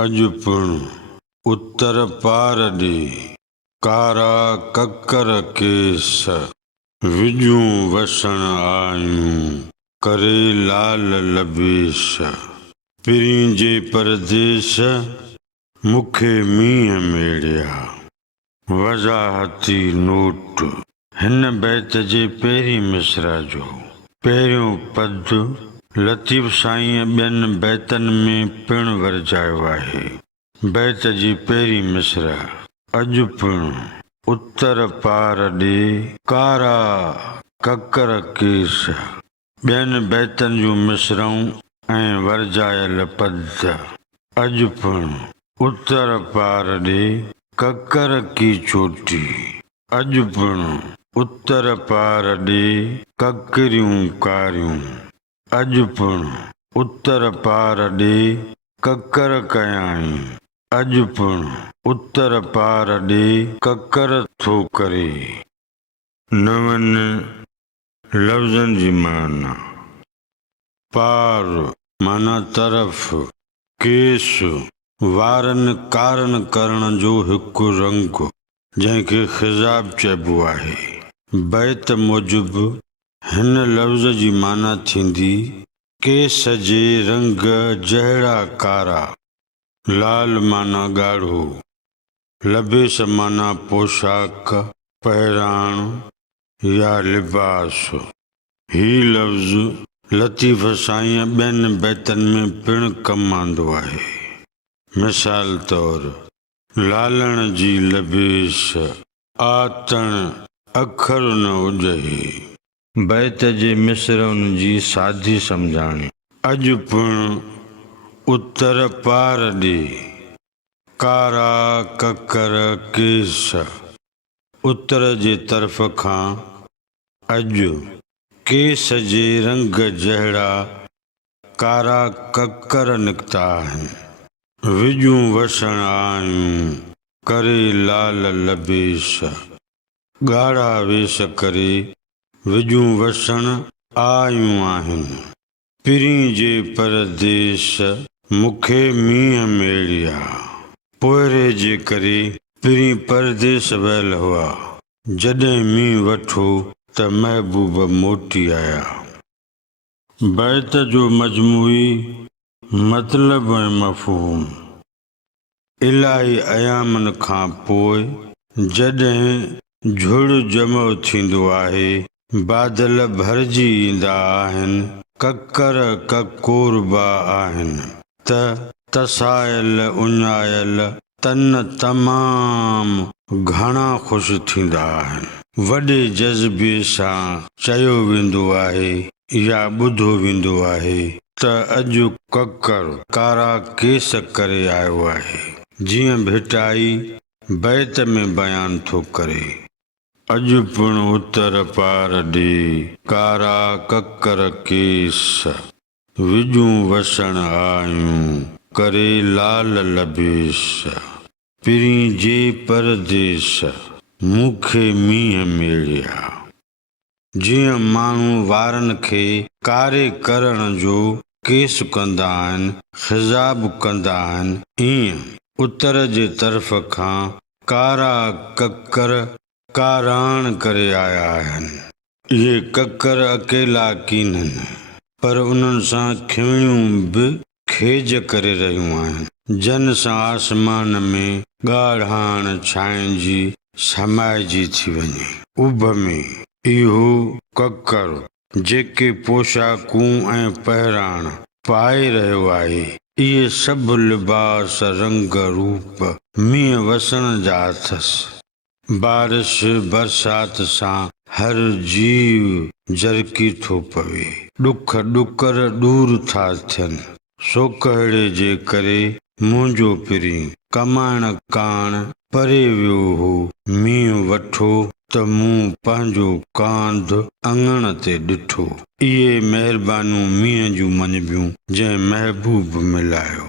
अॼुपुण उत्तर पार ॾे कारा ककर केस विजूं वसण आयूं करे लाल लबेस पिरीं जे परदेस मूंखे मींहं मेड़िया वज़ाहती नोट हिन बैत जे पहिरीं मिसरा जो पहिरियों पद लतीफ़ साईं ॿियनि बैतनि में पिणु वरजायो आहे। बैत जी पहिरीं मिसरा अॼुपुण उत्तर पार ॾे कारा ककर केस ॿियनि बैतनि जूं मिसराऊं ऐं वरजायल पद अॼुपुण उत्तर पार ॾे ककर की चोटी अॼुपुण उत्तर पार ॾे ककरियूं कारियूं अॼुपुण उत्तर पार ॾे ककर कयाई अॼुपुण उत्तर पार ॾे ककर थो करे। नवनि लफ़्ज़नि जी माना पार माना तरफ़ केस वारनि कारनि करण जो हिकु रंग जंहिंखे ख़िज़ाब चइबो आहे। बैत मूजिबि हिन लफ़्ज़ जी माना थींदी केस जे रंग जहिड़ा कारा लाल माना ॻाढ़ो लबेस माना पोशाक पहिराण या लिबास। ही लफ़्ज़ लतीफ़ साईं ॿियनि बैतनि में पिणु कमु आंदो आहे। मिसाल तौरु लालण जी लबेस आतण अखर न उजहे। बैत जे मिसरनि जी सादी सम्झाणी अॼुपुण उत्तर पार ॾे कारा ककर केस उत्तर जे तरफ़ खां अॼु केस जे रंग जहिड़ा कारा ककर निकिता आहिनि विजूं वसण आयूं करे लाल लबेस ॻाढ़ा वेस करे विजूं वसण आयूं आहिनि पिरीं जे परदेस मूंखे मींहं मेड़िया पोइरे जे करे पिरीं परदेस वियल हुआ जॾहिं मींहुं वठो त महबूब मोटी आया। बैत जो मजमूई मतिलब ऐं मफ़हूम इलाही अयामनि खां पोइ जॾहिं झुड़ जमो थींदो आहे बादल भरिजी ईंदा आहिनि ककर ककोरबा आहिनि त तसायल उञायल तन तमामु घणा ख़ुशि थींदा आहिनि। वॾे जज़्बे सां चयो वेंदो आहे या ॿुधो वेंदो आहे त अॼु ककर कारा केस करे आयो आहे जीअं भिटाई बैत में बयान थो करे। अॼुपुण उत्तर पार ॾे कारा ककर केस विजूं वसण आयूं करे लाल लबेस पिरीं जे परदेस मूंखे मींहं मेड़िया। जीअं माण्हू वारनि खे कारे करण जो केस कंदा आहिनि ख़िज़ाब कंदा आहिनि ईअं उत्तर जे तरफ़ खां कारा ककर काराण करे आया आहिनि। इहे ककर अकेला कीननि पर उन्हनि सां खिवणियूं बि खेज करे रहियूं आहिनि जन सां आसमान में ॻाढ़ाण छांइजी समाइजी थी वञे उभ में। इहो ककर जेके पोशाकूं ऐं पहिराण पाए रहियो आहे इहे सभु लिबास रंग रूप मींहं वसण जा अथसि। बारिश बरसात सां हर जीव जरकी थो पवे ॾुख ॾुकर दूर था थियनि सोकहिड़े जे करे मुंहिंजो पिरीं कमाइण काण परे वियो हो मींहुं वठो त मूं पंहिंजो कांध अङण ते ॾिठो। इहे महिरबानियूं मींहं जूं मञबियूं जंहिं महबूब मिलायो।